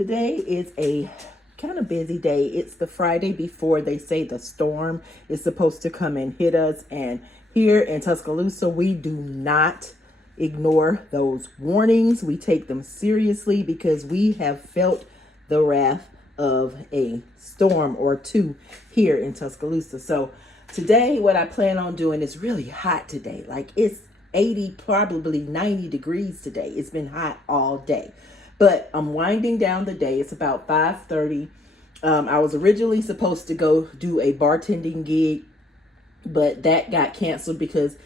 Today is a kind of busy day. It's the Friday before they say the storm is supposed to come and hit us. And here in Tuscaloosa, we do not ignore those warnings. We take them seriously because we have felt the wrath of a storm or two here in Tuscaloosa. So today, what I plan on doing is really hot today. Like it's 80, probably 90 degrees today. It's been hot all day. But I'm winding down the day. It's about 5:30. I was originally supposed to go do a bartending gig, but that got canceled because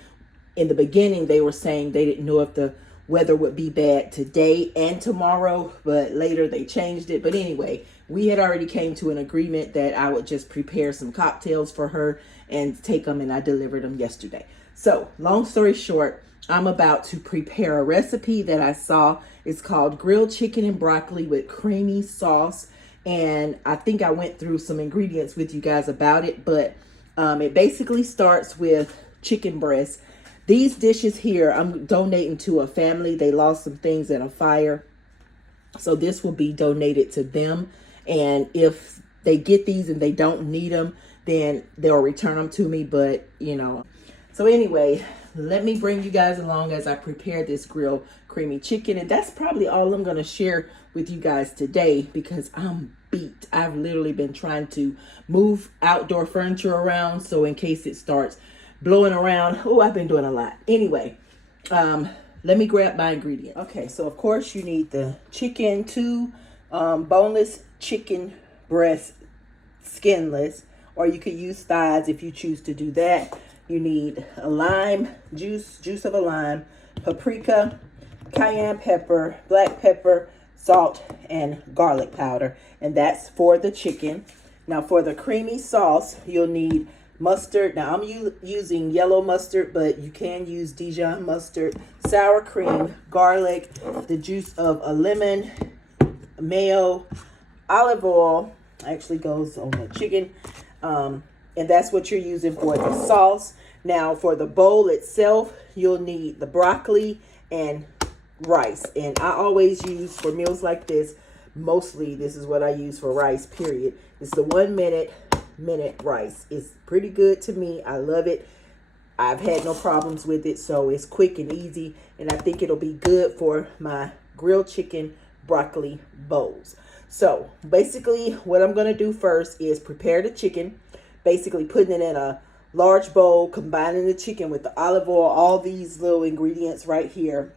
in the beginning they were saying they didn't know if the weather would be bad today and tomorrow, but later they changed it. But anyway, we had already came to an agreement that I would just prepare some cocktails for her and take them, and I delivered them yesterday. So long story short, I'm about to prepare a recipe that I saw. It's called grilled chicken and broccoli with creamy sauce. And I think I went through some ingredients with you guys about it, but it basically starts with chicken breast. These dishes here, I'm donating to a family. They lost some things in a fire. So this will be donated to them. And if they get these and they don't need them, then they'll return them to me. But, you know. So anyway, let me bring you guys along as I prepare this grilled creamy chicken. And that's probably all I'm going to share with you guys today because I'm beat. I've literally been trying to move outdoor furniture around. So in case it starts blowing around, oh, I've been doing a lot. Anyway, let me grab my ingredient. Okay, so of course you need the chicken, two boneless chicken breasts, skinless, or you could use thighs if you choose to do that. You need a lime, juice of a lime, paprika, cayenne pepper, black pepper, salt, and garlic powder. And that's for the chicken. Now for the creamy sauce, you'll need mustard. Now I'm using yellow mustard, but you can use Dijon mustard, sour cream, garlic, the juice of a lemon, mayo, olive oil, actually goes on the chicken. And that's what you're using for the sauce. Now for the bowl itself, you'll need the broccoli and rice. And I always use, for meals like this, mostly this is what I use for rice, period. It's the 1 minute rice. It's pretty good to me. I love it. I've had no problems with it. So it's quick and easy. And I think it'll be good for my grilled chicken broccoli bowls. So basically what I'm going to do first is prepare the chicken. Basically putting it in a large bowl, combining the chicken with the olive oil, all these little ingredients right here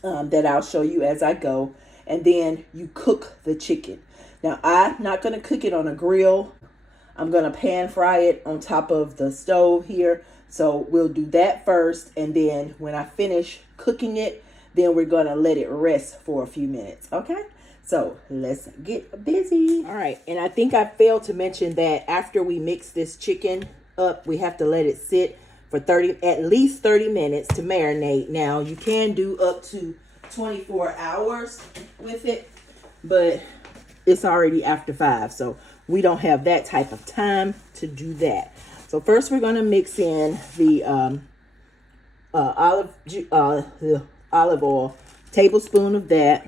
that I'll show you as I go. And then you cook the chicken. Now, I'm not going to cook it on a grill. I'm going to pan fry it on top of the stove here. So we'll do that first. And then when I finish cooking it, then we're going to let it rest for a few minutes. Okay? So let's get busy. All right. And I think I failed to mention that after we mix this chicken up, we have to let it sit for at least 30 minutes to marinate. Now you can do up to 24 hours with it, but it's already after 5. So we don't have that type of time to do that. So first we're going to mix in the olive oil, tablespoon of that.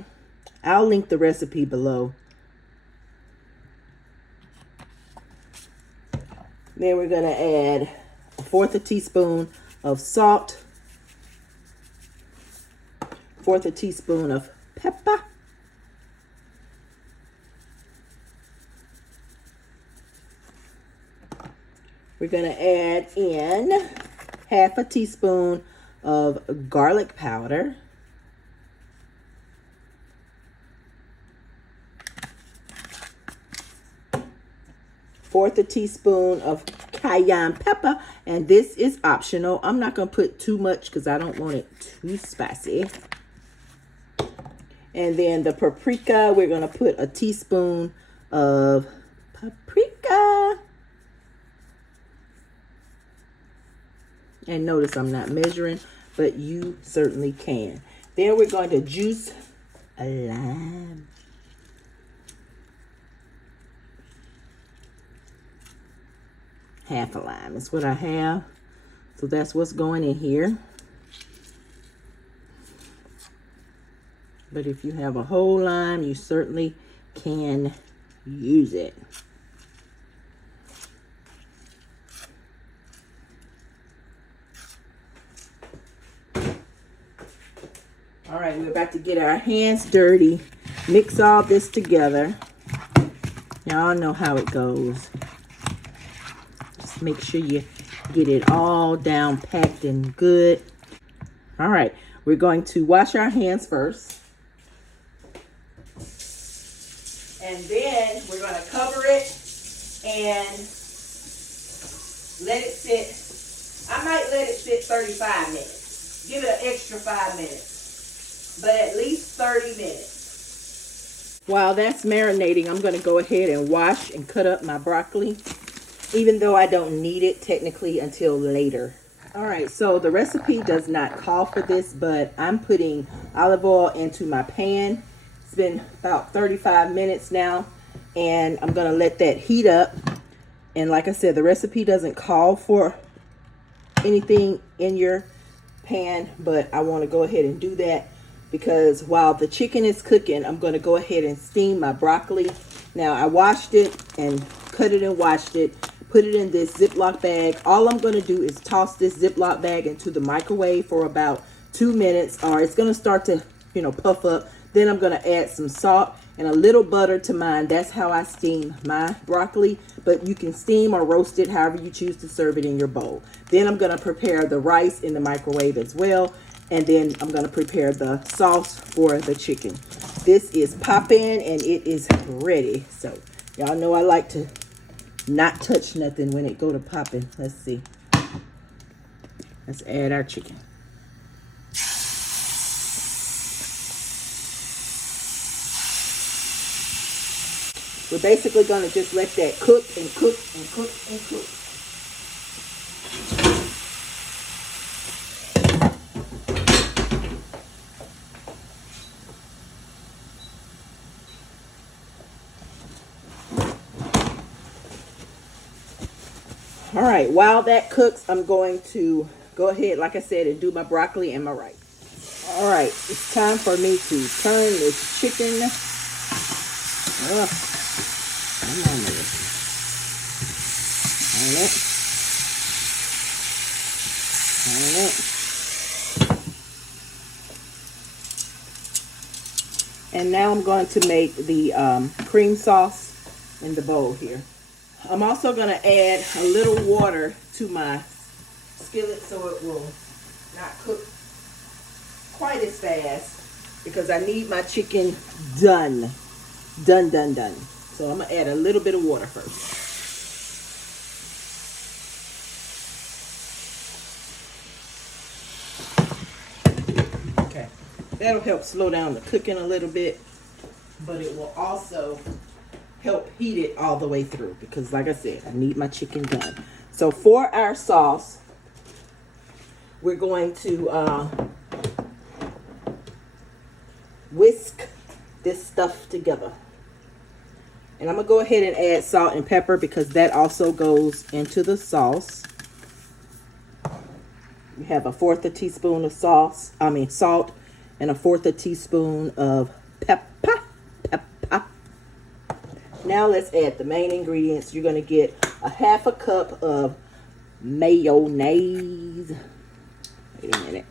I'll link the recipe below. Then we're going to add 1/4 teaspoon of salt, 1/4 teaspoon of pepper, we're going to add in 1/2 teaspoon of garlic powder, 1/4 teaspoon of cayenne pepper, and this is optional. I'm not going to put too much because I don't want it too spicy. And then the paprika, we're going to put a teaspoon of paprika. And notice I'm not measuring, but you certainly can. Then we're going to juice a lime. Half a lime is what I have. So that's what's going in here. But if you have a whole lime, you certainly can use it. All right, we're about to get our hands dirty. Mix all this together. Y'all know how it goes. Just make sure you get it all down, packed and good. All right, we're going to wash our hands first. And then we're going to cover it and let it sit. I might let it sit 35 minutes. Give it an extra 5 minutes. But at least 30 minutes. While that's marinating, I'm going to go ahead and wash and cut up my broccoli, even though I don't need it technically until later. All right, so the recipe does not call for this, but I'm putting olive oil into my pan. It's been about 35 minutes now, and I'm going to let that heat up. And like I said, the recipe doesn't call for anything in your pan, but I want to go ahead and do that. Because while the chicken is cooking, I'm going to go ahead and steam my broccoli. Now, I washed it and cut it and washed it. Put it in this Ziploc bag. All I'm going to do is toss this Ziploc bag into the microwave for about 2 minutes. Or it's going to start to, puff up. Then I'm going to add some salt and a little butter to mine. That's how I steam my broccoli. But you can steam or roast it however you choose to serve it in your bowl. Then I'm going to prepare the rice in the microwave as well. And then I'm going to prepare the sauce for the chicken. This is popping and it is ready. So y'all know I like to not touch nothing when it go to popping. Let's see. Let's add our chicken. We're basically going to just let that cook and cook and cook and cook. All right, while that cooks, I'm going to go ahead, like I said, and do my broccoli and my rice. All right, it's time for me to turn this chicken. Come on, man. And now I'm going to make the cream sauce in the bowl here. I'm also going to add a little water to my skillet so it will not cook quite as fast because I need my chicken done. Done. So I'm going to add a little bit of water first. Okay, that'll help slow down the cooking a little bit, but it will also help heat it all the way through because like I said, I need my chicken done. So for our sauce, we're going to whisk this stuff together. And I'm going to go ahead and add salt and pepper because that also goes into the sauce. You have 1/4 teaspoon of salt and 1/4 teaspoon of pepper. Now let's add the main ingredients. You're going to get 1/2 cup of mayonnaise. Wait a minute.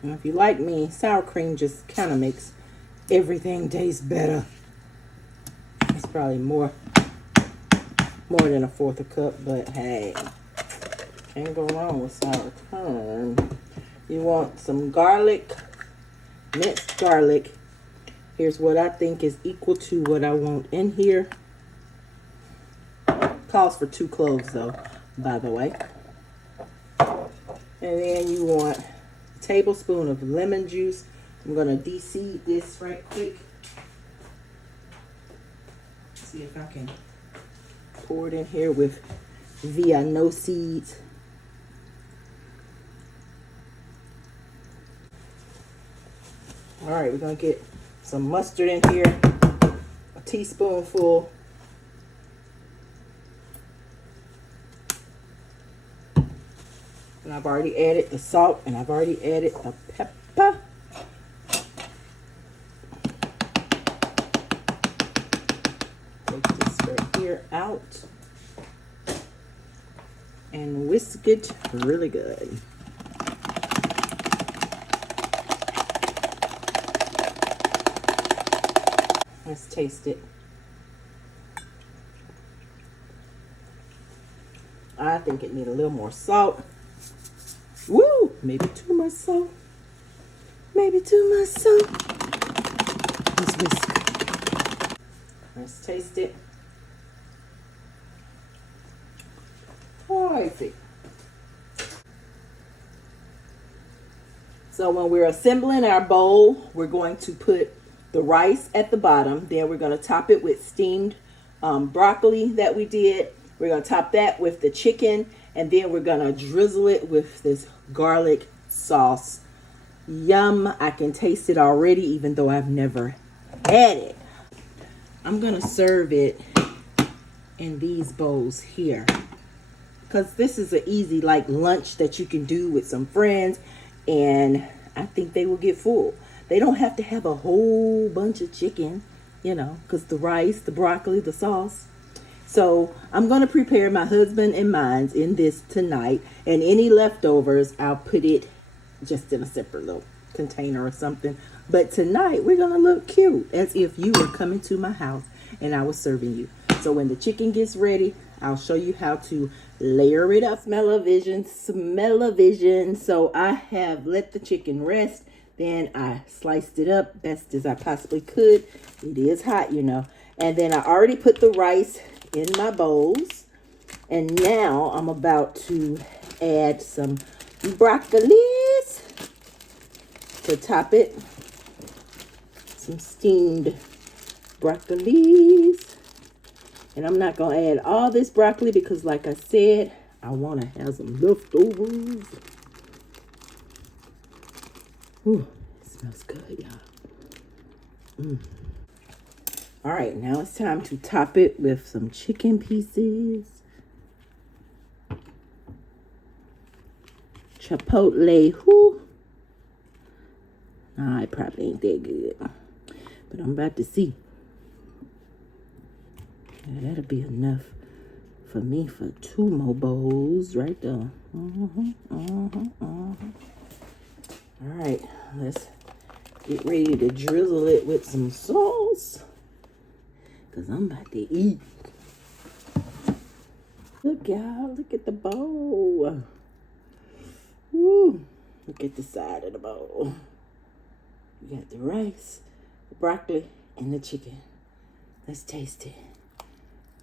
Now, if you like me, sour cream just kind of makes everything taste better. It's probably more than 1/4 cup, but hey. Can't go wrong with sour cream. You want some garlic, minced garlic. Here's what I think is equal to what I want in here. Calls for 2 cloves though, by the way. And then you want a tablespoon of lemon juice. I'm going to de-seed this right quick. See if I can pour it in here with via no seeds. All right, we're going to get some mustard in here, a teaspoonful. And I've already added the salt and I've already added the pepper. Take this right here out and whisk it really good. Let's taste it. I think it needs a little more salt. Woo! Maybe too much salt. Maybe too much salt. Let's whisk. Let's taste it. Oh, I see. So when we're assembling our bowl, we're going to put the rice at the bottom. Then we're going to top it with steamed broccoli that we did. We're going to top that with the chicken. And then we're going to drizzle it with this garlic sauce. Yum. I can taste it already, even though I've never had it. I'm going to serve it in these bowls here, because this is an easy like lunch that you can do with some friends, and I think they will get full. They don't have to have a whole bunch of chicken, you know, because the rice, the broccoli, the sauce. So I'm going to prepare my husband and mine's in this tonight, and any leftovers, I'll put it just in a separate little container or something. But tonight, we're going to look cute, as if you were coming to my house and I was serving you. So when the chicken gets ready, I'll show you how to layer it up. Smell-o-vision, smell-o-vision. So I have let the chicken rest. Then I sliced it up best as I possibly could. It is hot, you know. And then I already put the rice in my bowls. And now I'm about to add some broccolis to top it. Some steamed broccolis. And I'm not going to add all this broccoli because, like I said, I want to have some leftovers. Ooh, it smells good, y'all. All right, now it's time to top it with some chicken pieces. Chipotle, whoo. Nah, it probably ain't that good. But I'm about to see. Yeah, that'll be enough for me for 2 more bowls right there. All right, let's get ready to drizzle it with some sauce, because I'm about to eat. Look, y'all, look at the bowl. Woo, look at the side of the bowl. You got the rice, the broccoli, and the chicken. Let's taste it.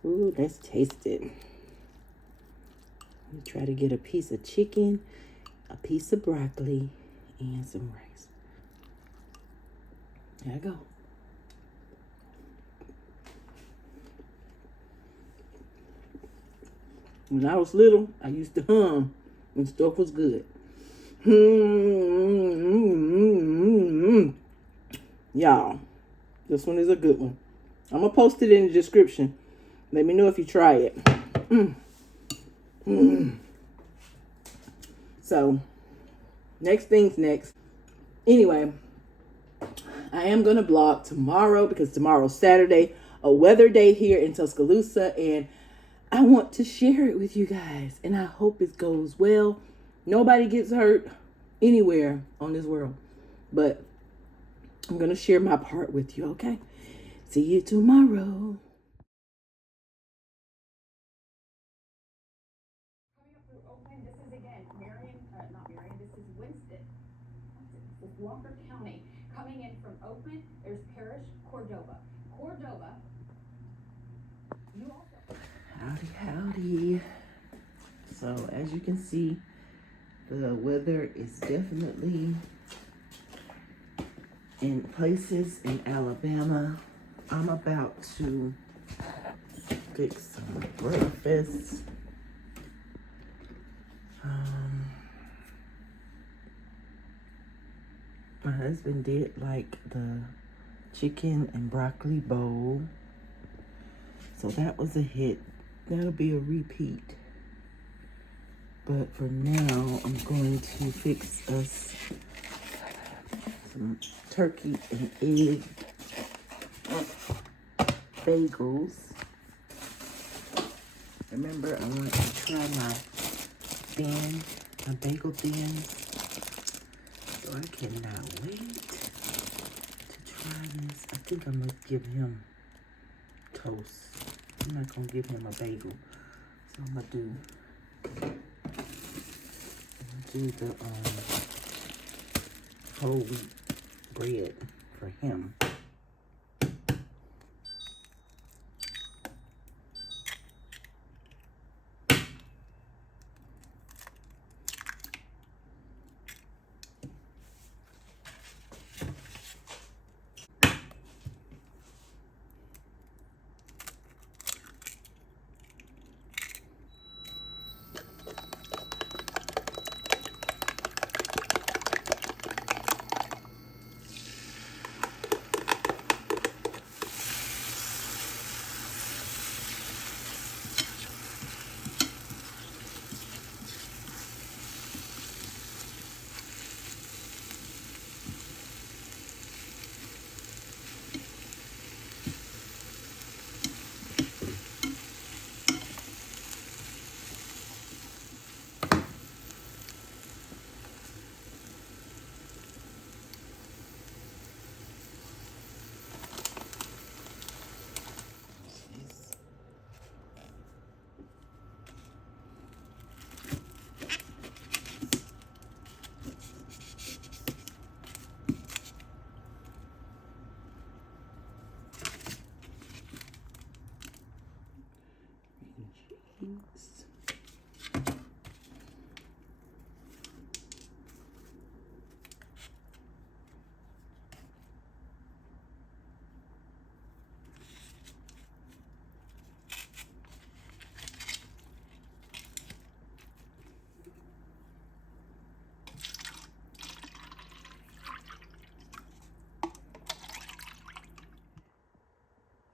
Ooh, let's taste it. Let me try to get a piece of chicken, a piece of broccoli, and some rice. There I go. When I was little, I used to hum when stuff was good. Y'all, this one is a good one. I'm going to post it in the description. Let me know if you try it. So, next thing's next. Anyway, I am going to vlog tomorrow because tomorrow's Saturday, a weather day here in Tuscaloosa, and I want to share it with you guys, and I hope it goes well. Nobody gets hurt anywhere on this world, but I'm going to share my part with you, okay? See you tomorrow. Walker County. Coming in from Oakland, there's Parish, Cordova. You also. Howdy. So as you can see, the weather is definitely in places in Alabama. I'm about to fix some breakfast. My husband did like the chicken and broccoli bowl. So that was a hit. That'll be a repeat. But for now, I'm going to fix us some turkey and egg bagels. Remember, I want to try my bagel thins. So I cannot wait to try this. I think I'm gonna give him toast. I'm not gonna give him a bagel. So I'm gonna do the whole wheat bread for him.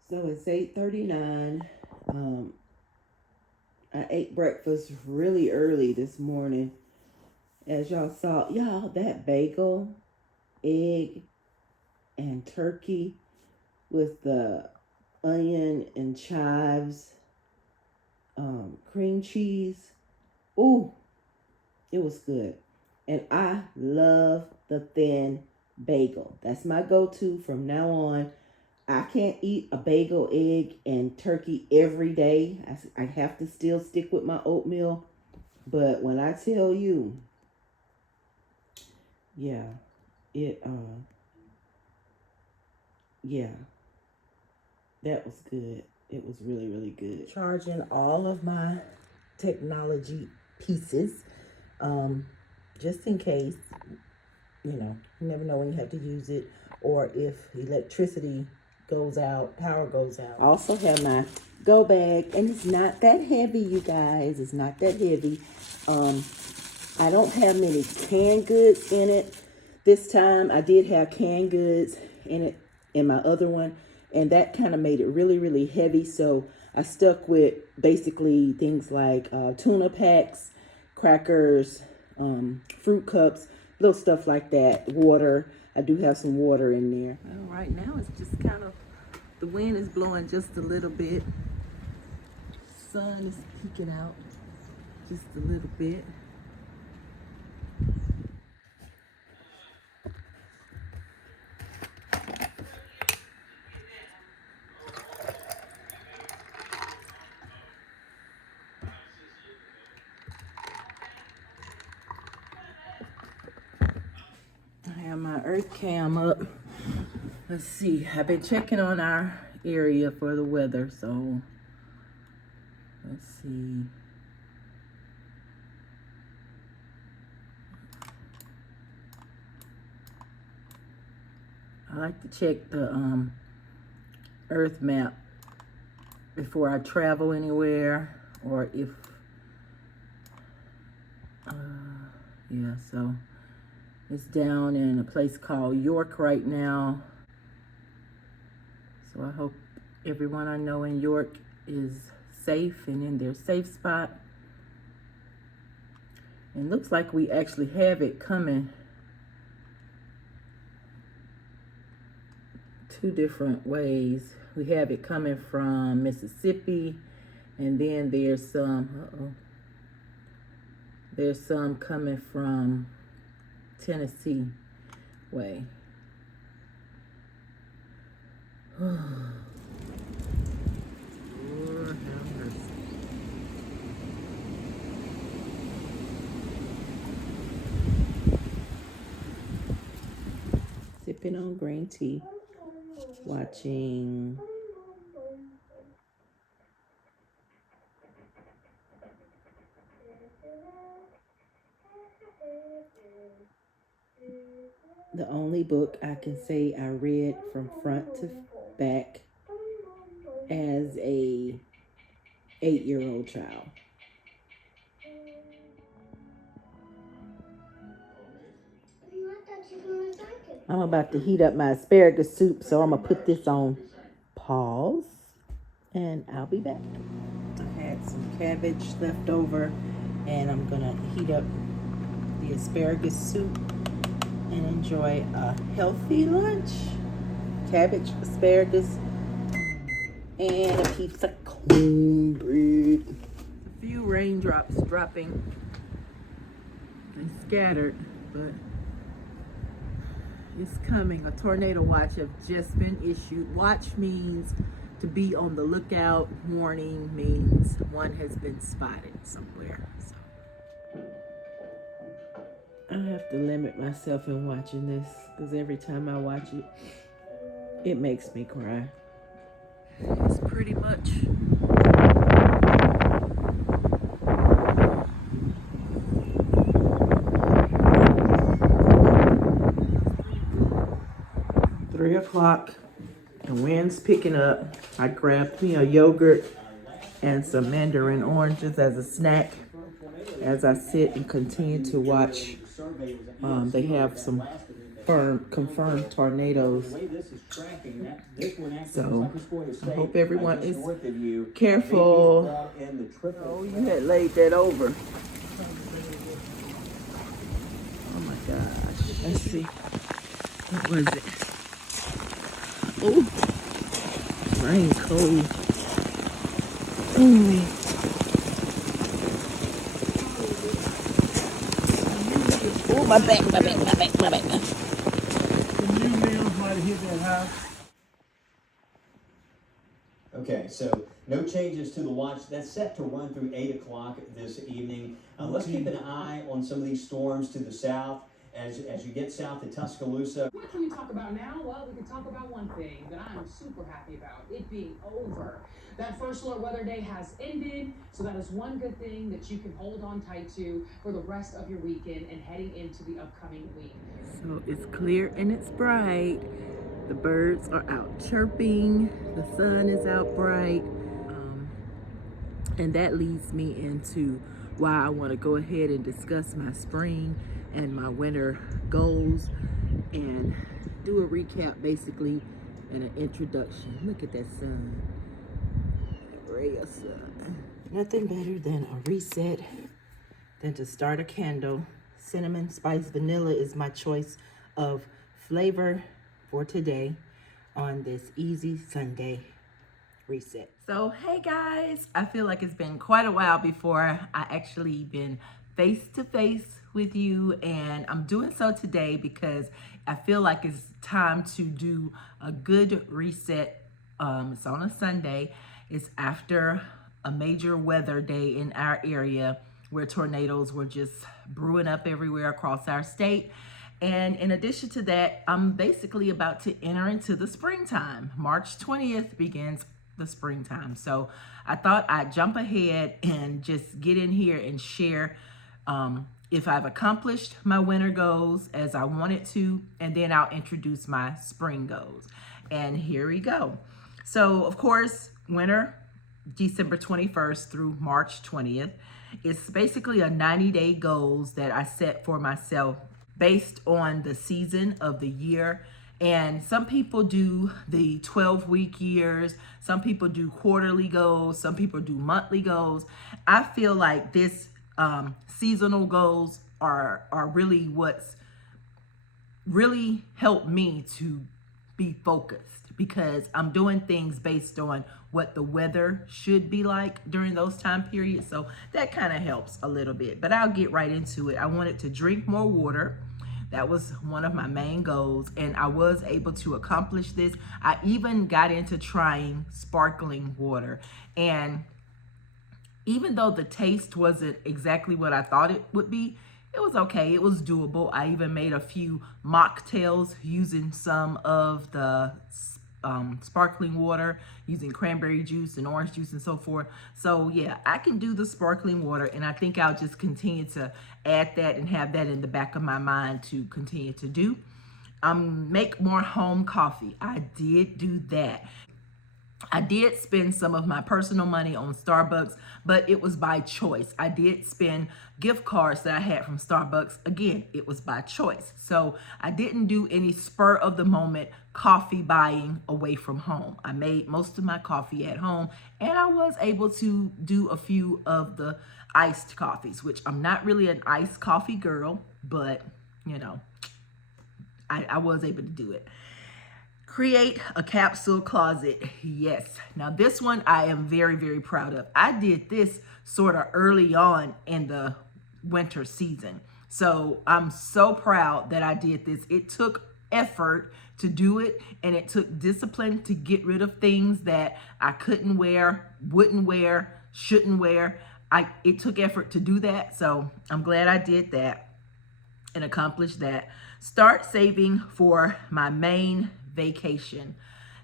So it's 8:39. I ate breakfast really early this morning. As y'all saw, y'all, that bagel, egg, and turkey with the onion and chives, cream cheese. Ooh, it was good. And I love the thin bagel. That's my go-to from now on. I can't eat a bagel, egg, and turkey every day. I have to still stick with my oatmeal. But when I tell you, yeah, it, yeah, that was good. It was really, really good. Charging all of my technology pieces, just in case, you never know when you have to use it, or if electricity goes out, power goes out. I also have my go bag, and it's not that heavy, you guys. It's not that heavy. I don't have many canned goods in it this time. I did have canned goods in it in my other one, and that kind of made it really, really heavy. So I stuck with basically things like tuna packs, crackers, fruit cups, little stuff like that, water. I do have some water in there. Well, right now it's just kind of, the wind is blowing just a little bit. Sun is peeking out just a little bit. I have my earth cam up. Let's see, I've been checking on our area for the weather, so let's see. I like to check the earth map before I travel anywhere, or if, yeah, so it's down in a place called York right now. So I hope everyone I know in York is safe and in their safe spot. And looks like we actually have it coming two different ways. We have it coming from Mississippi, and then there's some coming from Tennessee way. Lord have mercy. Sipping on green tea, watching the only book I can say I read from front to back as a 8-year-old child. I'm about to heat up my asparagus soup, so I'm gonna put this on pause and I'll be back. I had some cabbage left over and I'm gonna heat up the asparagus soup and enjoy a healthy lunch. Cabbage, asparagus, and a piece of cornbread. A few raindrops dropping and scattered, but it's coming. A tornado watch has just been issued. Watch means to be on the lookout. Warning means one has been spotted somewhere. So I have to limit myself in watching this because every time I watch it, it makes me cry. It's pretty much three o'clock. The wind's picking up. I grabbed me a yogurt and some mandarin oranges as a snack as I sit and continue to watch. They have some confirmed tornadoes. So I hope everyone is careful. Oh, you had laid that over. Oh my gosh. Let's see. What was it? Oh, rain cold. Oh, my back. The new nails might have hit that house. Okay, so no changes to the watch. That's set to run through 8 o'clock this evening. Let's keep an eye on some of these storms to the south as you get south of Tuscaloosa. What can we talk about now? Well, we can talk about one thing that I'm super happy about, it being over. That first alert weather day has ended, so that is one good thing that you can hold on tight to for the rest of your weekend and heading into the upcoming week. So it's clear and it's bright. The birds are out chirping. The sun is out bright. And that leads me into why I want to go ahead and discuss my spring and my winter goals and do a recap basically and an introduction. Look at that sun. That ray of sun. Nothing better than a reset than to start a candle. Cinnamon spice vanilla is my choice of flavor for today on this easy Sunday reset. So hey guys, I feel like it's been quite a while before I actually been face to face with you, and I'm doing so today because I feel like it's time to do a good reset. It's on a Sunday. It's after a major weather day in our area where tornadoes were just brewing up everywhere across our state. And in addition to that, I'm basically about to enter into the springtime. March 20th begins the springtime. So I thought I'd jump ahead and just get in here and share if I've accomplished my winter goals as I wanted to, and then I'll introduce my spring goals. And here we go. So of course, winter, December 21st through March 20th. It's basically a 90-day goals that I set for myself based on the season of the year. And some people do the 12-week years. Some people do quarterly goals. Some people do monthly goals. I feel like this seasonal goals are really what's really helped me to be focused, because I'm doing things based on what the weather should be like during those time periods. So that kind of helps a little bit, but I'll get right into it. I wanted to drink more water. That was one of my main goals, and I was able to accomplish this. I even got into trying sparkling water, and even though the taste wasn't exactly what I thought it would be, it was okay. It was doable. I even made a few mocktails using some of the sparkling water, using cranberry juice and orange juice and so forth. So yeah, I can do the sparkling water, and I think I'll just continue to add that and have that in the back of my mind to continue to do. Make more home coffee. I did do that. I did spend some of my personal money on Starbucks, but it was by choice. I did spend gift cards that I had from Starbucks. Again, it was by choice. So I didn't do any spur of the moment coffee buying away from home. I made most of my coffee at home, and I was able to do a few of the iced coffees, which I'm not really an iced coffee girl, but you know, I was able to do it. Create a capsule closet. Yes. Now this one I am very, very proud of. I did this sort of early on in the winter season. So I'm so proud that I did this. It took effort to do it, and it took discipline to get rid of things that I couldn't wear, wouldn't wear, shouldn't wear. It took effort to do that. So I'm glad I did that and accomplished that. Start saving for my main vacation.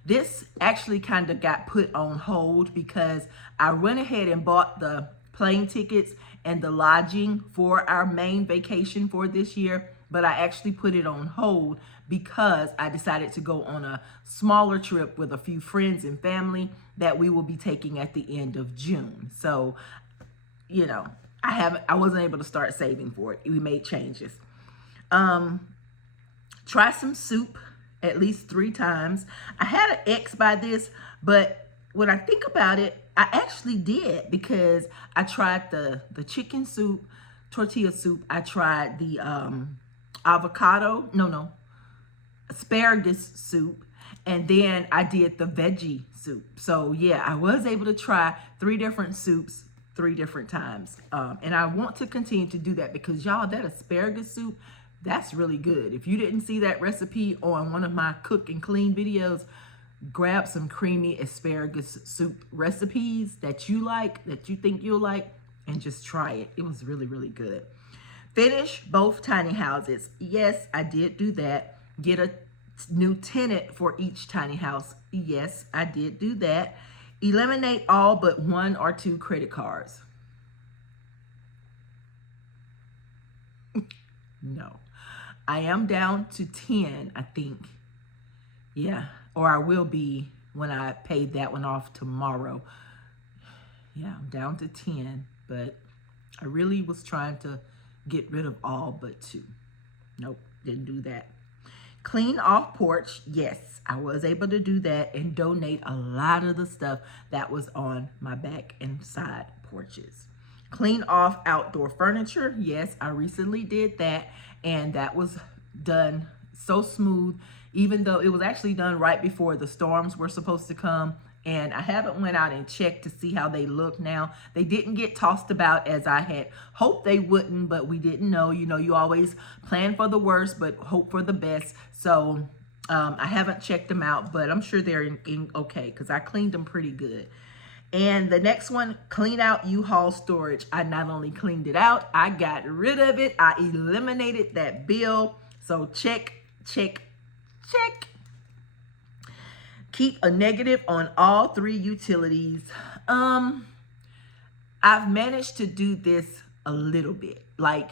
This actually kind of got put on hold because I went ahead and bought the plane tickets and the lodging for our main vacation for this year, but I actually put it on hold because I decided to go on a smaller trip with a few friends and family that we will be taking at the end of June. So, you know, I wasn't able to start saving for it. We made changes. Try some soup at least 3 times. I had an X by this, but when I think about it, I actually did, because I tried the chicken soup, tortilla soup. I tried the asparagus soup, and then I did the veggie soup. So yeah, I was able to try 3 different soups 3 different times. And I want to continue to do that because y'all, that asparagus soup, that's really good. If you didn't see that recipe on one of my cook and clean videos, grab some creamy asparagus soup recipes that you like, that you think you'll like, and just try it. It was really, really good. Finish both tiny houses. Yes, I did do that. Get a new tenant for each tiny house. Yes, I did do that. Eliminate all but 1 or 2 credit cards. No. I am down to 10, I think. Yeah, or I will be when I pay that one off tomorrow. Yeah, I'm down to 10, but I really was trying to get rid of all but 2. Nope, didn't do that. Clean off porch. Yes, I was able to do that and donate a lot of the stuff that was on my back and side porches. Clean off outdoor furniture. Yes, I recently did that, and that was done so smooth, even though it was actually done right before the storms were supposed to come. And I haven't went out and checked to see how they look now. They didn't get tossed about as I had hoped they wouldn't, but we didn't know. You know, you always plan for the worst, but hope for the best. So I haven't checked them out, but I'm sure they're in okay, because I cleaned them pretty good. And the next one, clean out U-Haul storage. I not only cleaned it out, I got rid of it. I eliminated that bill. So check, check, check. Keep a negative on all 3 utilities. I've managed to do this a little bit. Like,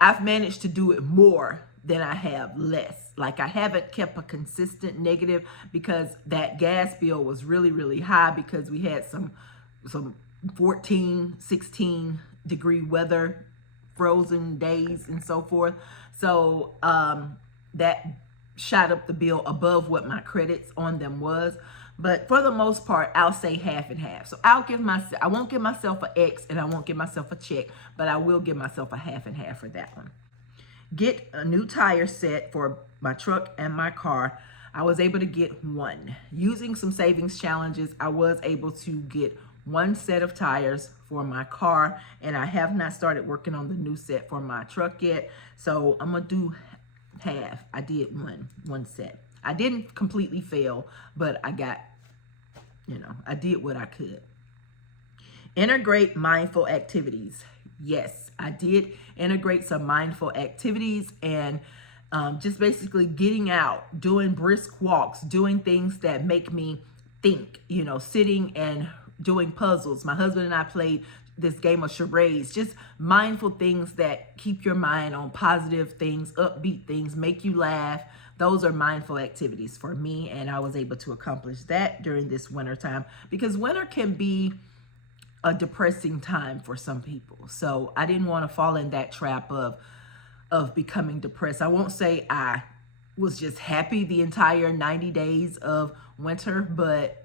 I've managed to do it more than I have less. Like, I haven't kept a consistent negative because that gas bill was really, really high because we had some 14, 16 degree weather, frozen days and so forth. So that shot up the bill above what my credits on them was. But for the most part, I'll say half and half. So I won't give myself an X and I won't give myself a check, but I will give myself a half and half for that one. Get a new tire set for my truck and my car. I was able to get one. Using some savings challenges, I was able to get one set of tires for my car, and I have not started working on the new set for my truck yet. So I'm gonna do half. I did one set. I didn't completely fail, but I got, I did what I could. Integrate mindful activities. Yes, I did integrate some mindful activities and just basically getting out, doing brisk walks, doing things that make me think, sitting and doing puzzles. My husband and I played this game of charades, just mindful things that keep your mind on positive things, upbeat things, make you laugh. Those are mindful activities for me, and I was able to accomplish that during this winter time, because winter can be a depressing time for some people. So I didn't want to fall in that trap of becoming depressed. I won't say I was just happy the entire 90 days of winter, but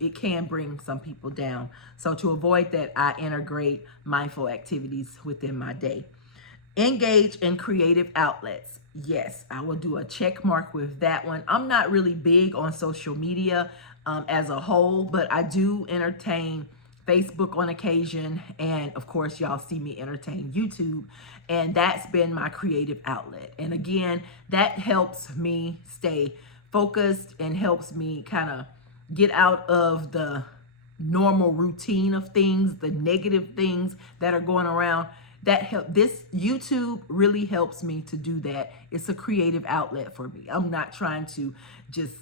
it can bring some people down. So to avoid that, I integrate mindful activities within my day. Engage in creative outlets. Yes, I will do a check mark with that one. I'm not really big on social media as a whole, but I do entertain Facebook on occasion, and of course y'all see me entertain YouTube, and that's been my creative outlet. And again, that helps me stay focused and helps me kind of get out of the normal routine of things, the negative things that are going around. This YouTube really helps me to do that. It's a creative outlet for me. I'm not trying to just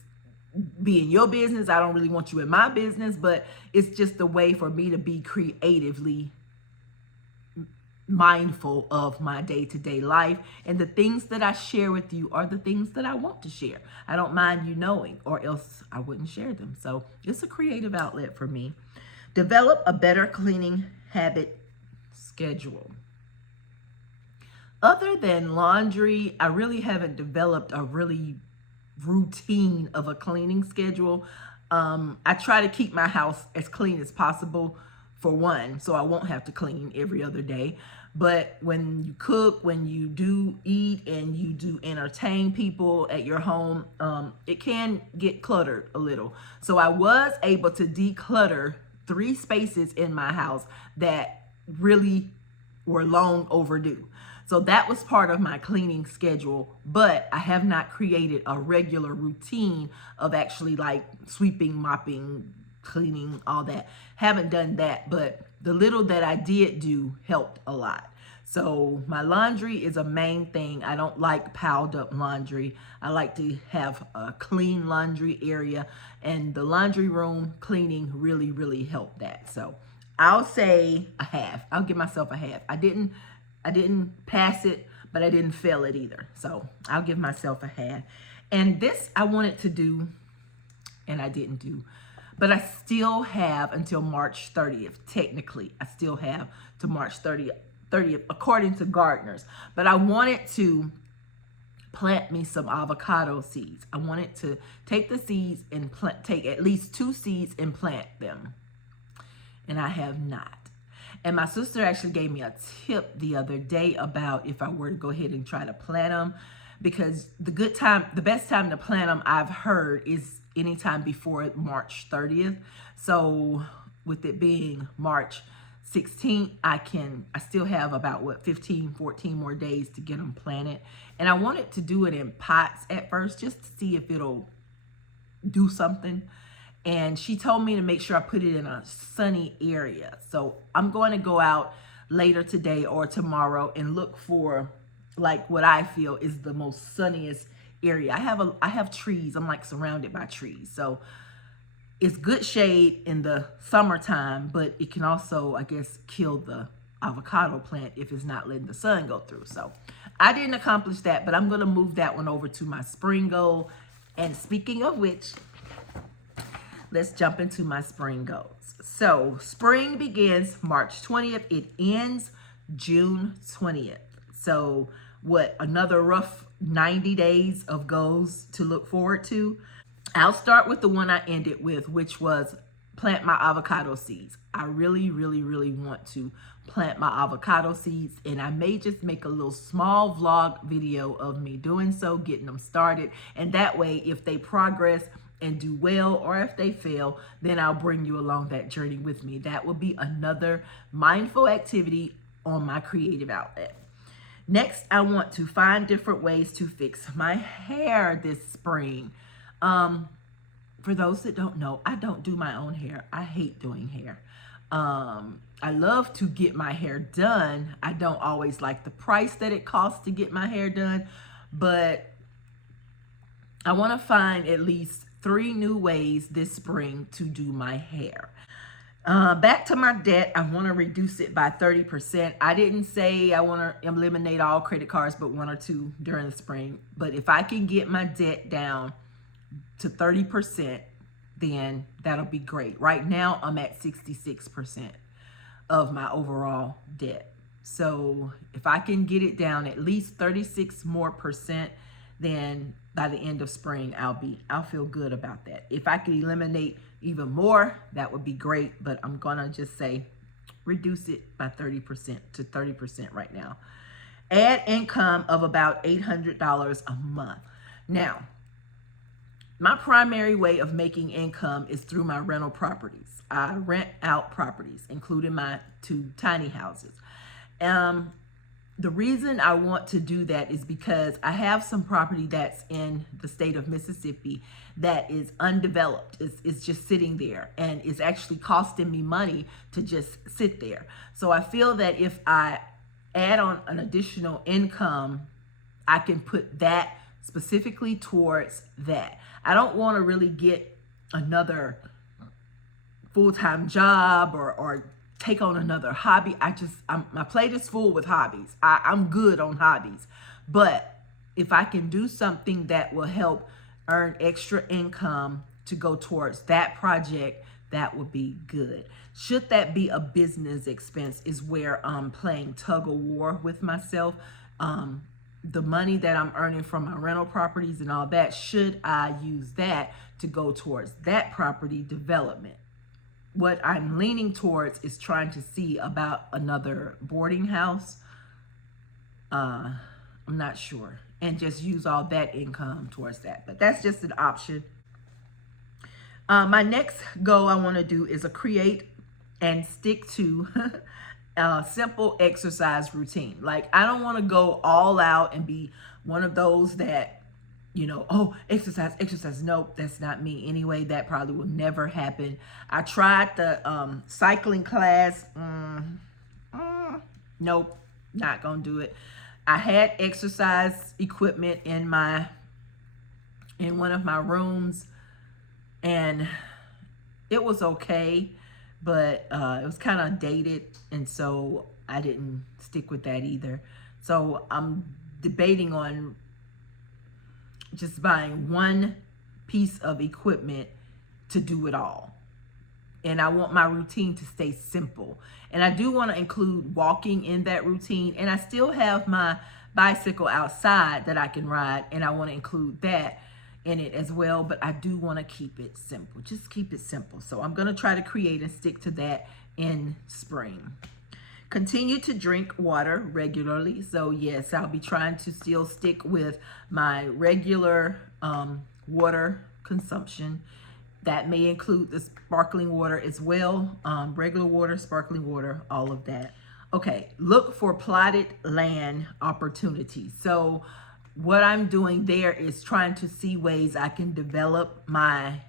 be in your business. I don't really want you in my business, but it's just a way for me to be creatively mindful of my day-to-day life, and the things that I share with you are the things that I want to share. I don't mind you knowing, or else I wouldn't share them. So it's a creative outlet for me. Develop a better cleaning habit schedule. Other than laundry, I really haven't developed a really routine of a cleaning schedule. I try to keep my house as clean as possible, for one, so I won't have to clean every other day. But when you cook, when you do eat, and you do entertain people at your home, it can get cluttered a little. So I was able to declutter 3 spaces in my house that really were long overdue. So that was part of my cleaning schedule, but I have not created a regular routine of actually like sweeping, mopping, cleaning, all that. Haven't done that, but the little that I did do helped a lot. So my laundry is a main thing. I don't like piled up laundry. I like to have a clean laundry area, and the laundry room cleaning really, really helped that. So I'll say a half. I'll give myself a half. I didn't pass it, but I didn't fail it either. So I'll give myself a half. And this I wanted to do, and I didn't do. But I still have until March 30th. Technically, I still have to March 30th according to gardeners. But I wanted to plant me some avocado seeds. I wanted to take the seeds and take at least 2 seeds and plant them. And I have not. And my sister actually gave me a tip the other day about if I were to go ahead and try to plant them, because the best time to plant them, I've heard, is anytime before March 30th. So with it being March 16th, I still have about 14 more days to get them planted. And I wanted to do it in pots at first, just to see if it'll do something. And she told me to make sure I put it in a sunny area. So I'm going to go out later today or tomorrow and look for like what I feel is the most sunniest area. I have trees. I'm like surrounded by trees. So it's good shade in the summertime, but it can also, I guess, kill the avocado plant if it's not letting the sun go through. So I didn't accomplish that, but I'm going to move that one over to my spring goal. And speaking of which, let's jump into my spring goals. So spring begins March 20th. It ends June 20th. So another rough 90 days of goals to look forward to. I'll start with the one I ended with, which was plant my avocado seeds. I really, really, really want to plant my avocado seeds, and I may just make a little small vlog video of me doing so, getting them started. And that way, if they progress and do well, or if they fail, then I'll bring you along that journey with me. That would be another mindful activity on my creative outlet. Next, I want to find different ways to fix my hair this spring. For those that don't know, I don't do my own hair. I hate doing hair. I love to get my hair done. I don't always like the price that it costs to get my hair done, but I want to find at least 3 new ways this spring to do my hair. Back to my debt, I want to reduce it by 30%. I didn't say I want to eliminate all credit cards, but 1 or 2 during the spring. But if I can get my debt down to 30%, then that'll be great. Right now, I'm at 66% of my overall debt. So if I can get it down at least 36 more percent, then by the end of spring, I'll feel good about that. If I could eliminate even more, that would be great, but I'm gonna just say reduce it by 30% to 30% right now. Add income of about $800 a month. Now, my primary way of making income is through my rental properties. I rent out properties, including my 2 tiny houses. The reason I want to do that is because I have some property that's in the state of Mississippi that is undeveloped. It's just sitting there, and it's actually costing me money to just sit there. So I feel that if I add on an additional income, I can put that specifically towards that. I don't want to really get another full-time job or take on another hobby. My plate is full with hobbies. I'm good on hobbies. But if I can do something that will help earn extra income to go towards that project, that would be good. Should that be a business expense is where I'm playing tug of war with myself. The money that I'm earning from my rental properties and all that, should I use that to go towards that property development? What I'm leaning towards is trying to see about another boarding house. I'm not sure. And just use all that income towards that. But that's just an option. My next goal I want to do is create and stick to a simple exercise routine. Like, I don't want to go all out and be one of those that, oh, exercise. Nope, that's not me. Anyway, that probably will never happen. I tried the cycling class. Nope, not gonna do it. I had exercise equipment in one of my rooms, and it was okay, but it was kind of dated, and so I didn't stick with that either. So I'm debating on just buying one piece of equipment to do it all. And I want my routine to stay simple. And I do want to include walking in that routine. And I still have my bicycle outside that I can ride, and I want to include that in it as well. But I do want to keep it simple. Just keep it simple. So I'm going to try to create and stick to that in spring. Continue to drink water regularly. So yes, I'll be trying to still stick with my regular water consumption. That may include the sparkling water as well. Regular water, sparkling water, all of that. Okay, look for plotted land opportunities. So what I'm doing there is trying to see ways I can develop my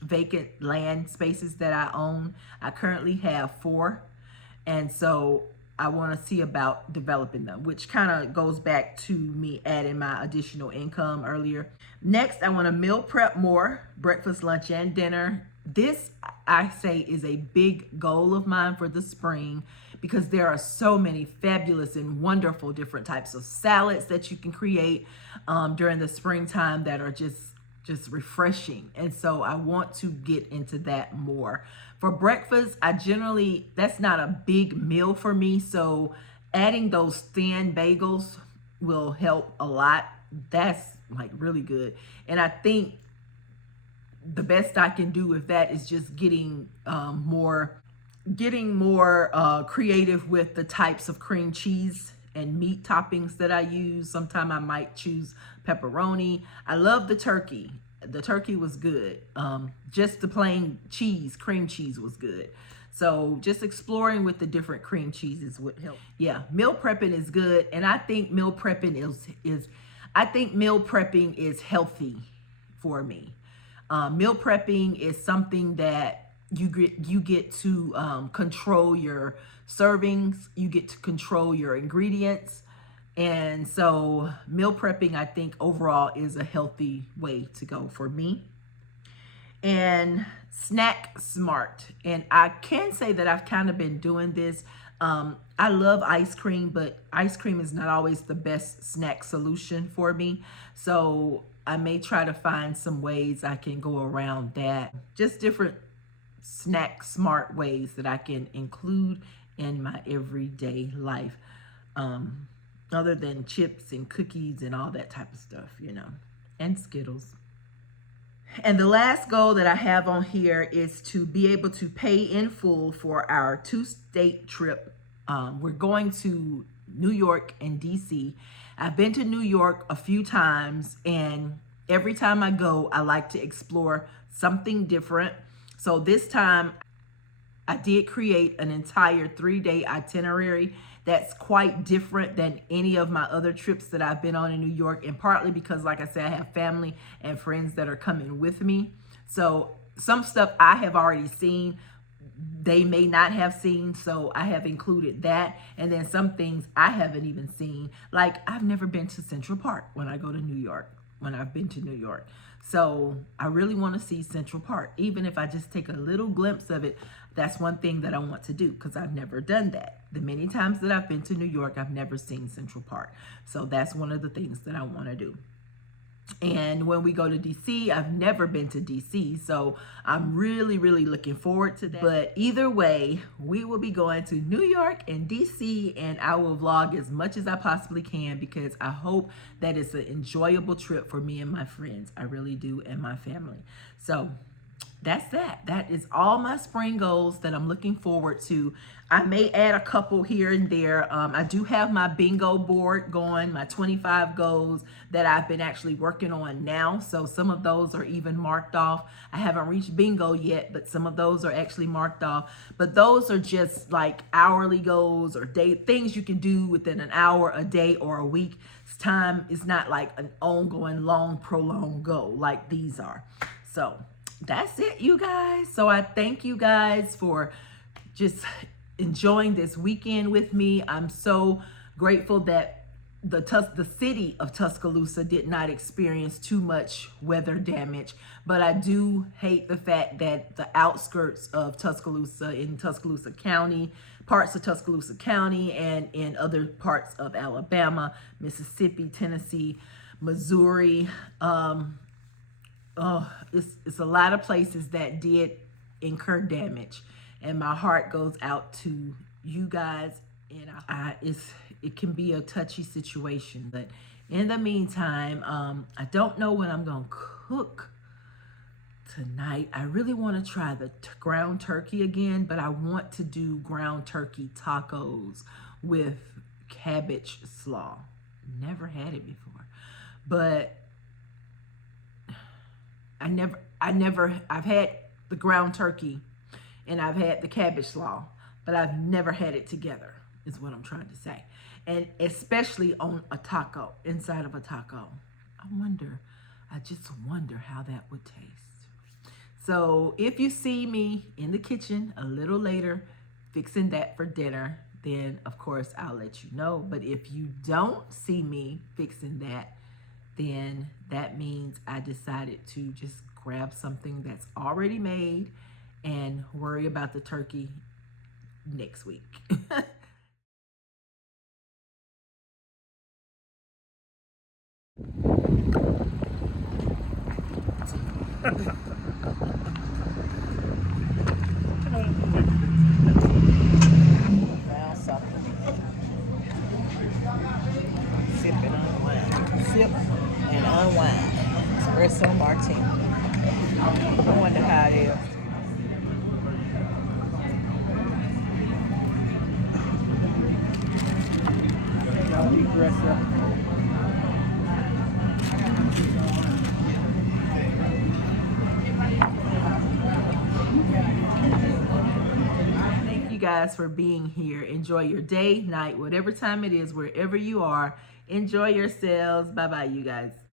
vacant land spaces that I own. I currently have 4. And so I want to see about developing them, which kind of goes back to me adding my additional income earlier. Next, I want to meal prep more, breakfast, lunch, and dinner. This, I say, is a big goal of mine for the spring, because there are so many fabulous and wonderful different types of salads that you can create during the springtime that are just refreshing. And so I want to get into that more. For breakfast, that's not a big meal for me. So adding those thin bagels will help a lot. That's like really good. And I think the best I can do with that is just getting more creative with the types of cream cheese and meat toppings that I use. Sometimes I might choose pepperoni. I love the turkey. The turkey was good. Just the plain cheese, cream cheese was good. So just exploring with the different cream cheeses would help. Yeah, meal prepping is good, and I think meal prepping is healthy for me. Meal prepping is something that you get to control your servings, you get to control your ingredients, and so meal prepping, I think overall, is a healthy way to go for me. And snack smart, and I can say that I've kind of been doing this. I love ice cream, but ice cream is not always the best snack solution for me, so I may try to find some ways I can go around that. Just different snack smart ways that I can include in my everyday life, other than chips and cookies and all that type of stuff, you know, and Skittles. And the last goal that I have on here is to be able to pay in full for our 2-state trip. We're going to New York and DC. I've been to New York a few times, and every time I go, I like to explore something different. So this time I did create an entire 3-day itinerary that's quite different than any of my other trips that I've been on in New York, and partly because, like I said, I have family and friends that are coming with me. So some stuff I have already seen, they may not have seen, so I have included that. And then some things I haven't even seen, like I've never been to Central Park when I go to New York, when I've been to New York. So I really want to see Central Park. Even if I just take a little glimpse of it, that's one thing that I want to do, because I've never done that. The many times that I've been to New York, I've never seen Central Park. So that's one of the things that I want to do. And when we go to DC, I've never been to DC, so I'm really, really looking forward to that. But either way, we will be going to New York and DC, and I will vlog as much as I possibly can, because I hope that it's an enjoyable trip for me and my friends. I really do, and my family. So that's that. That is all my spring goals that I'm looking forward to. I may add a couple here and there. I do have my bingo board going, my 25 goals that I've been actually working on now. So some of those are even marked off. I haven't reached bingo yet, but some of those are actually marked off. But those are just like hourly goals or day things you can do within an hour, a day, or a week. Time is not like an ongoing, long, prolonged goal like these are. So that's it, you guys. So I thank you guys for just enjoying this weekend with me. I'm so grateful that the city of Tuscaloosa did not experience too much weather damage, but I do hate the fact that the outskirts of Tuscaloosa, in Tuscaloosa County, parts of Tuscaloosa County, and in other parts of Alabama, Mississippi, Tennessee, Missouri, it's a lot of places that did incur damage, and my heart goes out to you guys. And it can be a touchy situation, but in the meantime, I don't know what I'm gonna cook tonight. I really want to try the ground turkey again, but I want to do ground turkey tacos with cabbage slaw. Never had it before, but I've had the ground turkey and I've had the cabbage slaw, but I've never had it together, is what I'm trying to say. And especially on a taco, inside of a taco. I just wonder how that would taste. So if you see me in the kitchen a little later fixing that for dinner, then of course I'll let you know. But if you don't see me fixing that, then that means I decided to just grab something that's already made and worry about the turkey next week. Sip and unwind. Sip and unwind. Espresso martini. I wonder how it is. Y'all be dressed up. Thank you guys for being here. Enjoy your day, night, whatever time it is, wherever you are. Enjoy yourselves. Bye bye, you guys.